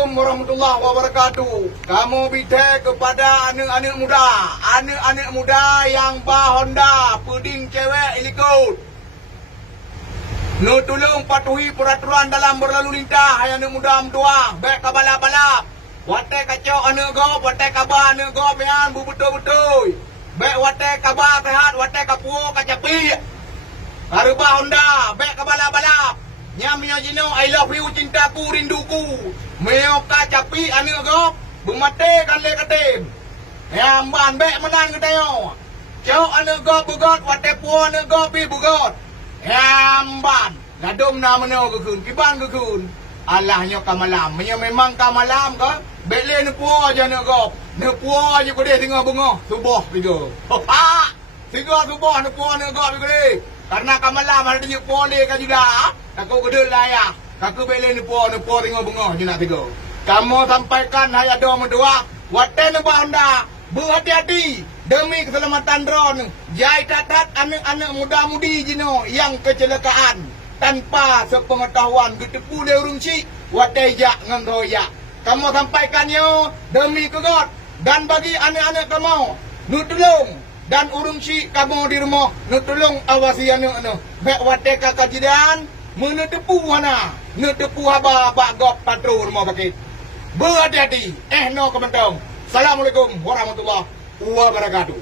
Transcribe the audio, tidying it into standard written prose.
Warahmatullahi wabarakatuh. Kamu bidai kepada anak-anak muda yang bah Honda, puding cewek ikut. Nu tolong patuhi peraturan dalam berlalu lintas. Hai anak muda mentua, baik ka balap-balap. Watai kacau anak go, watai kabar anak go pian betul-betul. Baik watai kabar sehat, watai kapuo kacapi. Harba Honda, baik ka balap-balap. Nyamnya jino I love you, cintaku, rinduku. Meo kacapi anak go, bumate kan le katim. Yang ban baik menang ketayo. Cau anak go bugot, watai puo anak go pi bugot. Hamban gadom na mano kekun kiban kekun Allahnya kamalam menyo memang kamalam ka bele ne puo aja ne gop ne puo aja ko de tengah bungo subuh tiga tiga subuh ne puo ne gop ko de karena kamalam ada je puo de ka juga aku gede laya aku bele ne puo tengah bungo je nak tiga kamu sampaikan hai ada medua waten ne Honda berhati-hati demi keselamatan drone. Jai tatat anak-anak muda-mudi jino yang kecelakaan tanpa sepengetahuan getepu dia urung cik watai jak ngan royak. Kamu sampaikannya demi kegot dan bagi anak-anak kamu nu tolong dan urung cik kamu di rumah nu tolong awasi anak-anak. Baik watai kakajidan menetepu mana netepu haba pak gop patro rumah bakit. Berhati-hati no kementong. Assalamualaikum warahmatullahi wabarakatuh.